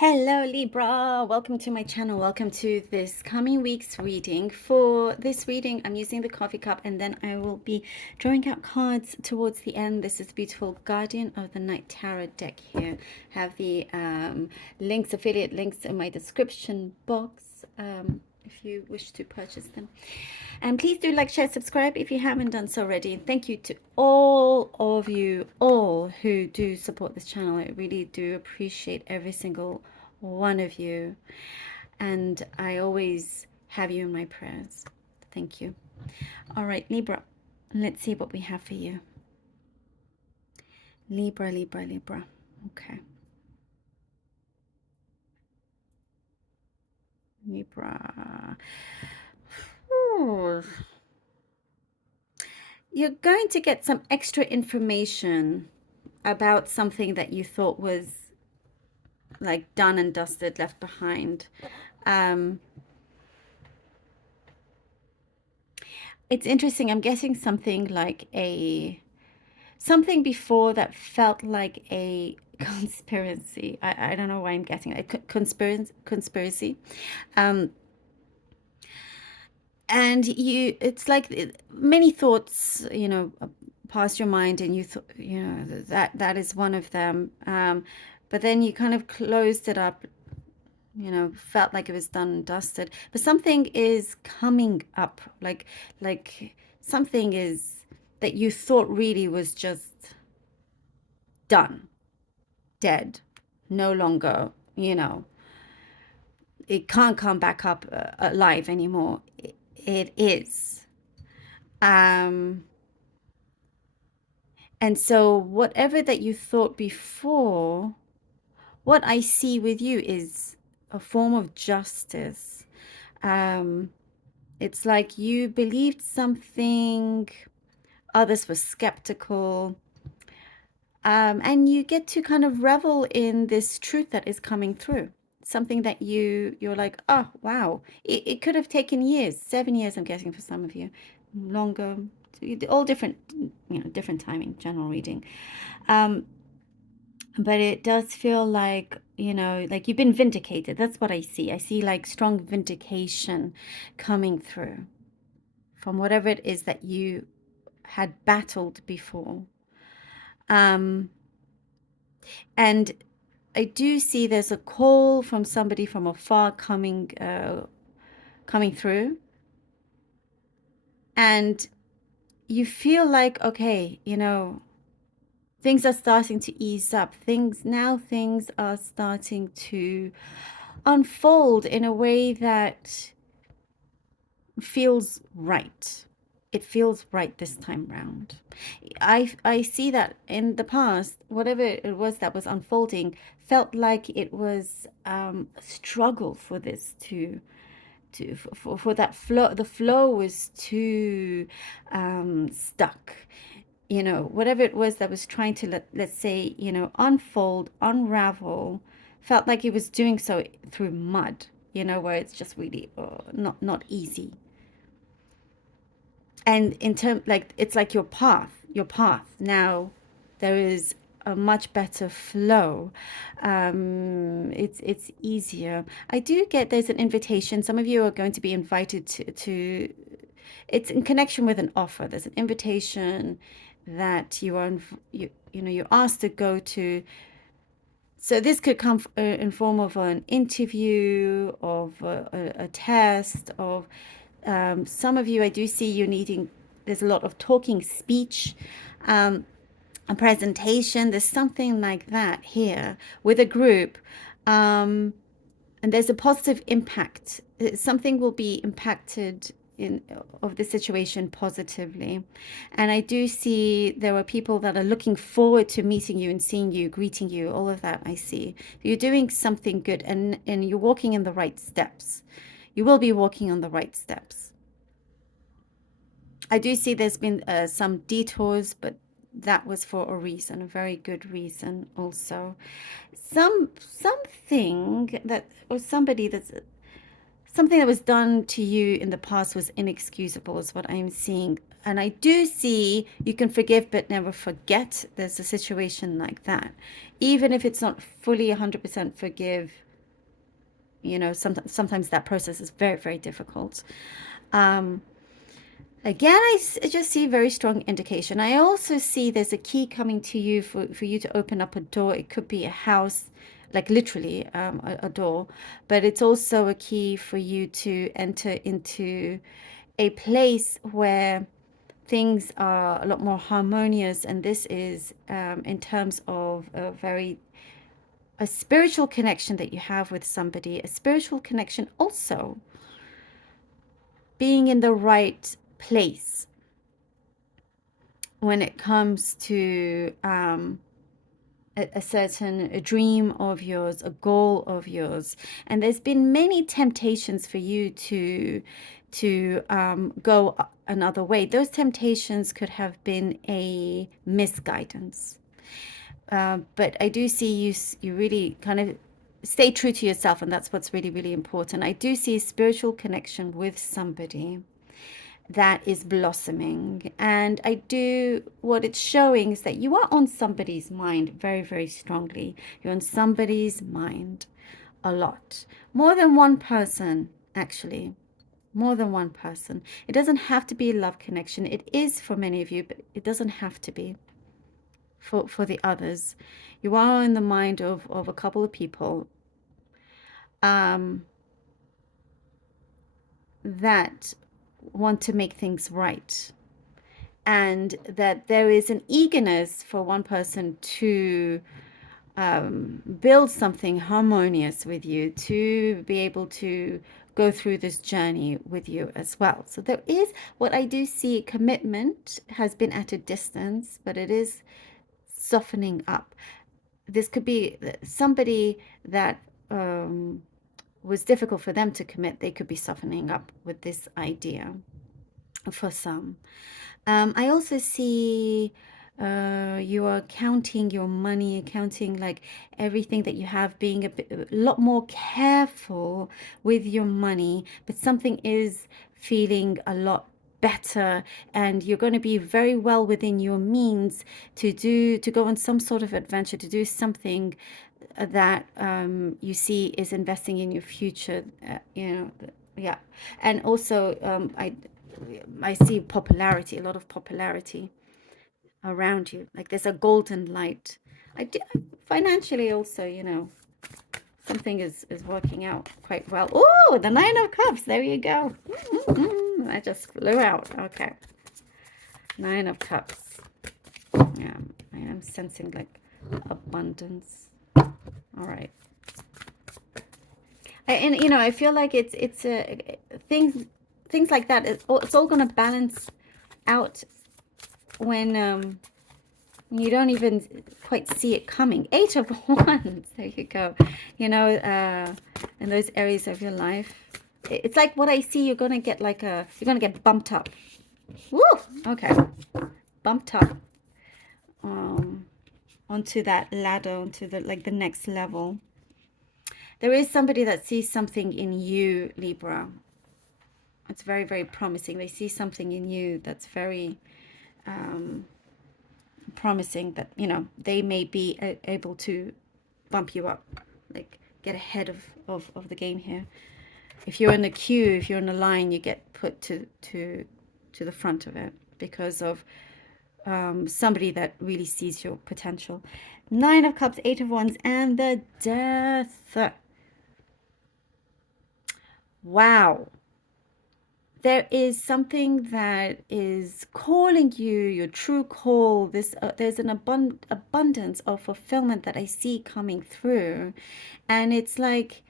Hello Libra, welcome to my channel. Welcome to this coming week's reading. For this reading, I'm using the coffee cup and then I will be drawing out cards towards the end. This is the beautiful Guardian of the Night Tarot deck here. Have the links, affiliate links in my description box if you wish to purchase them. And please do like, share, subscribe if you haven't done so already. And thank you to all of you, all who do support this channel. I really do appreciate every single one of you. And I always have you in my prayers. Thank you. All right, Libra, let's see what we have for you. Libra, Libra, Libra. Okay. Libra. Ooh. You're going to get some extra information about something that you thought was like done and dusted, left behind. It's interesting. I'm getting something like something before that felt like a conspiracy. I don't know why I'm getting it. Conspiracy. And it's like many thoughts, pass your mind, and you thought, that is one of them. But then you kind of closed it up, felt like it was done and dusted. But something is coming up, like something is that you thought really was just done, dead, no longer, it can't come back up alive anymore. It is. And so whatever that you thought before, what I see with you is a form of justice. It's like you believed something, others were skeptical, and you get to kind of revel in this truth that is coming through. Something that you're like, oh wow, it could have taken years, 7 years, I'm guessing, for some of you, longer, all different, different timing, general reading. But it does feel like, like you've been vindicated. That's what I see. I see like strong vindication coming through from whatever it is that you had battled before. And I do see there's a call from somebody from afar coming through. And you feel like, okay, things are starting to ease up. Things are starting to unfold in a way that feels right. It feels right this time round. I see that in the past, whatever it was that was unfolding felt like it was a struggle for this for that flow. The flow was too stuck. Whatever it was that was trying to let's say, unfold, unravel, felt like it was doing so through mud, where it's just really not easy. And in terms, like, it's like your path now, there is a much better flow. It's easier. I do get there's an invitation. Some of you are going to be invited to it's in connection with an offer. There's an invitation that you're asked to go to. So this could come in form of an interview, of a test, of some of you, I do see you needing, there's a lot of talking, speech, a presentation. There's something like that here with a group. And there's a positive impact. Something will be impacted of the situation positively. And I do see there are people that are looking forward to meeting you and seeing you, greeting you, all of that I see. You're doing something good, and you're walking in the right steps. You will be walking on the right steps. I do see there's been some detours, but that was for a reason, a very good reason also. Something that was done to you in the past was inexcusable is what I'm seeing. And I do see you can forgive but never forget. There's a situation like that. Even if it's not fully 100% forgive, you know, sometimes that process is very, very difficult. Um, Again, I just see very strong indication. I also see there's a key coming to you for you to open up a door. It could be a house, like literally a door, but it's also a key for you to enter into a place where things are a lot more harmonious. And this is in terms of a spiritual connection that you have with somebody, a spiritual connection also being in the right place when it comes to a certain a dream of yours, a goal of yours. And there's been many temptations for you to go another way. Those temptations could have been a misguidance. But I do see you really kind of stay true to yourself, and that's what's really, really important. I do see a spiritual connection with somebody that is blossoming. And I do, what it's showing is that you are on somebody's mind very, very strongly. You're on somebody's mind a lot. More than one person, actually. More than one person. It doesn't have to be a love connection. It is for many of you, but it doesn't have to be for the others. You are in the mind of a couple of people that want to make things right, and that there is an eagerness for one person to build something harmonious with you, to be able to go through this journey with you as well. So there is, what I do see, commitment has been at a distance, but it is softening up. This could be somebody that was difficult for them to commit. They could be softening up with this idea for some. I also see you are counting your money, counting like everything that you have, being a lot more careful with your money, but something is feeling a lot better, and you're going to be very well within your means to go on some sort of adventure, to do something that you see is investing in your future, yeah. And also I see popularity, a lot of popularity around you. Like there's a golden light. I do, financially also, something is working out quite well. Oh, the Nine of Cups. There you go. I just flew out. Okay. Nine of Cups. Yeah, I am sensing like abundance. All right. And I feel like it's things like that. It's all gonna balance out when you don't even quite see it coming. Eight of Wands. There you go. In those areas of your life, it's like what I see. You're gonna get you're gonna get bumped up. Woo. Okay. Bumped up. Onto that ladder, onto the next level. There is somebody that sees something in you, Libra. It's very, very promising. They see something in you that's very promising, that, they may be able to bump you up, like get ahead of the game here. If you're in the queue, if you're in the line, you get put to the front of it because of somebody that really sees your potential. Nine of Cups, Eight of Wands, and the Death. Wow. There is something that is calling you, your true call. There's an abundance of fulfillment that I see coming through. And it's like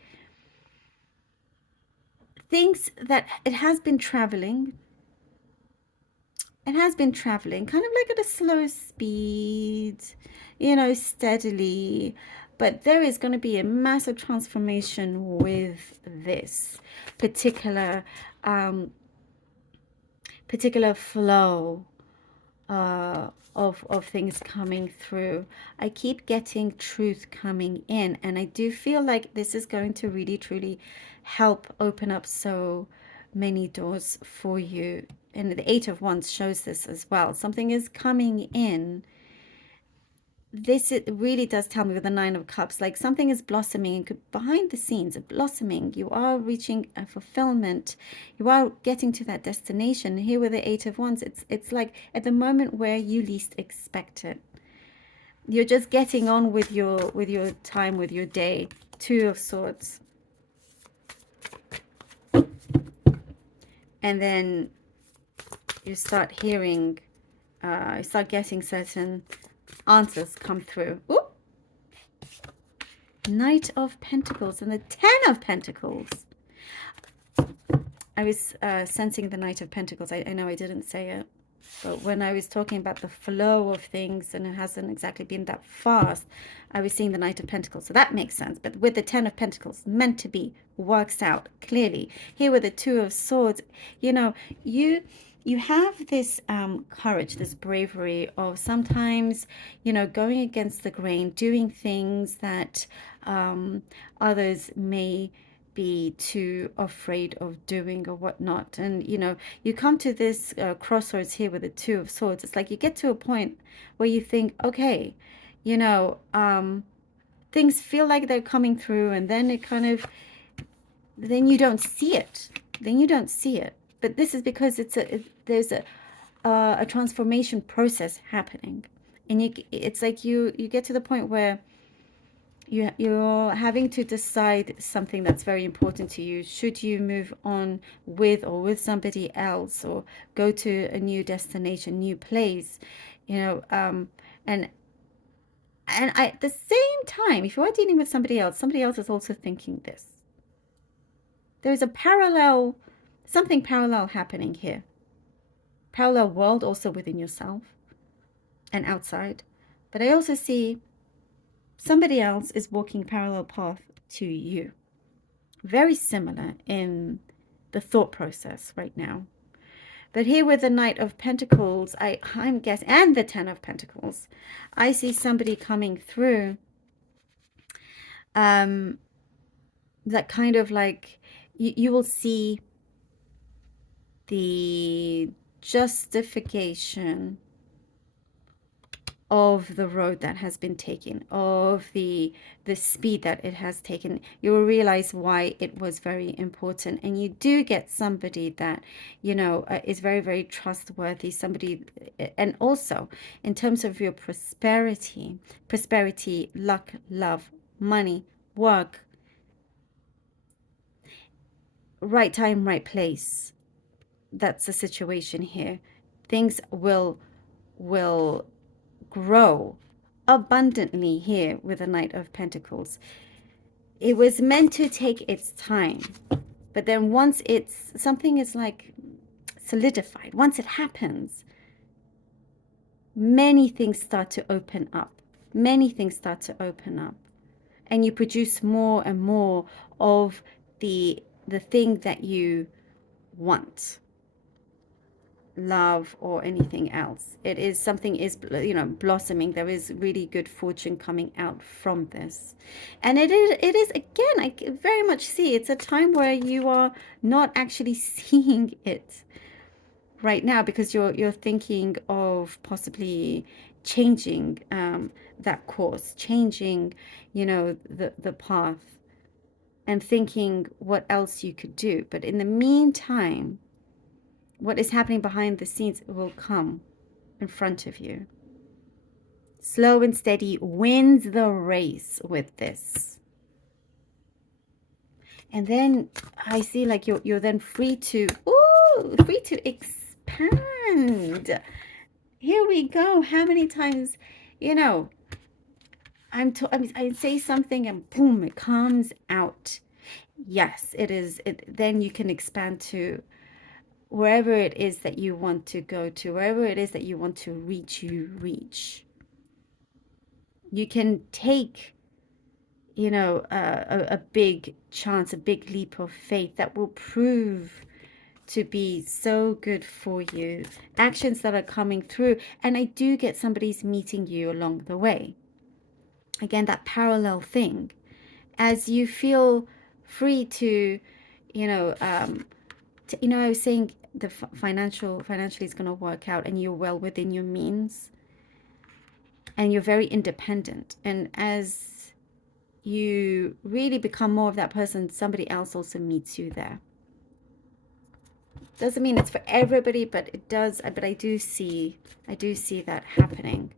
things that it has been traveling. It has been traveling kind of like at a slow speed, steadily. But there is going to be a massive transformation with this particular flow of things coming through. I keep getting truth coming in, and I do feel like this is going to really truly help open up so many doors for you. And the Eight of Wands shows this as well. Something is coming in this it really does tell me with the Nine of Cups, like something is blossoming and behind the scenes, blossoming. You are reaching a fulfillment. You are getting to that destination. And here with the Eight of Wands, it's like at the moment where you least expect it. You're just getting on with your time, with your day. Two of Swords. And then you start hearing, you start getting certain answers come through. Ooh. Knight of Pentacles and the Ten of Pentacles. I was sensing the Knight of Pentacles. I know I didn't say it, but when I was talking about the flow of things and it hasn't exactly been that fast, I was seeing the Knight of Pentacles. So that makes sense. But with the Ten of Pentacles, meant to be, works out clearly. Here with the Two of Swords, you know, you have this courage, this bravery of sometimes, you know, going against the grain, doing things that others may be too afraid of doing or whatnot. And, you know, you come to this crossroads here with the Two of Swords. It's like you get to a point where you think, okay, you know, things feel like they're coming through, and then it kind of, then you don't see it. Then you don't see it. But this is because there's a transformation process happening, and it's like you get to the point where you're having to decide something that's very important to you. Should you move on with somebody else, or go to a new destination, new place, you know, and at the same time, if you are dealing with somebody else is also thinking this. There's a parallel, something parallel happening here. Parallel world also within yourself and outside. But I also see somebody else is walking parallel path to you. Very similar in the thought process right now. But here with the Knight of Pentacles, I'm guessing, and the Ten of Pentacles, I see somebody coming through that kind of like, you will see the justification of the road that has been taken, of the speed that it has taken. You will realize why it was very important. And you do get somebody that, you know, is very, very trustworthy, somebody. And also in terms of your prosperity, luck, love, money, work, right time, right place. That's the situation here. Things will grow abundantly here with the Knight of Pentacles. It was meant to take its time, but then once something is like solidified, once it happens, many things start to open up. Many things start to open up, and you produce more and more of the thing that you want. Love or anything else. It is something is, you know, blossoming. There is really good fortune coming out from this, and it is again, I very much see it's a time where you are not actually seeing it right now, because you're thinking of possibly changing that course, changing, you know, the path, and thinking what else you could do. But in the meantime, what is happening behind the scenes will come in front of you. Slow and steady wins the race with this. And then I see like you're then free to expand. Here we go. How many times, you know, I say something and boom, it comes out. Yes, it is. Then you can expand to wherever it is that you want to go to, wherever it is that you want to reach, you reach. You can take, you know, a big chance, a big leap of faith that will prove to be so good for you. Actions that are coming through. And I do get somebody's meeting you along the way. Again, that parallel thing. As you feel free to, you know, I was saying the financially is going to work out and you're well within your means. and you're very independent. And as you really become more of that person, somebody else also meets you there. Doesn't mean it's for everybody, but it does. But I do see that happening.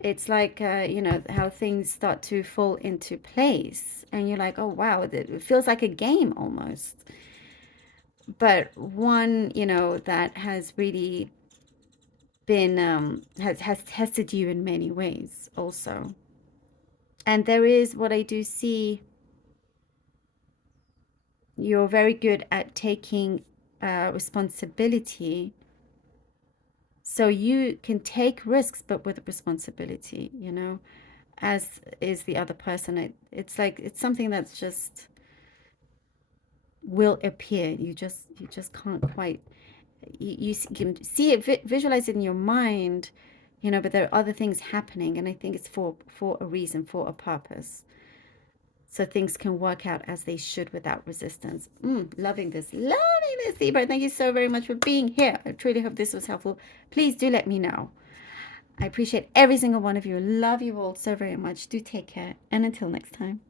It's like, you know, how things start to fall into place, and you're like, oh wow, it feels like a game almost. But one, you know, that has really been has tested you in many ways also. And there is what I do see, you're very good at taking responsibility, so you can take risks but with responsibility, you know, as is the other person. It's like it's something that's just will appear. You just can't quite, you can see it, visualize it in your mind, you know, but there are other things happening, and I think it's for a reason, for a purpose, so things can work out as they should without resistance. Loving this, Libra. Thank you so very much for being here. I truly hope this was helpful. Please do let me know. I appreciate every single one of you. Love you all so very much. Do take care, and until next time.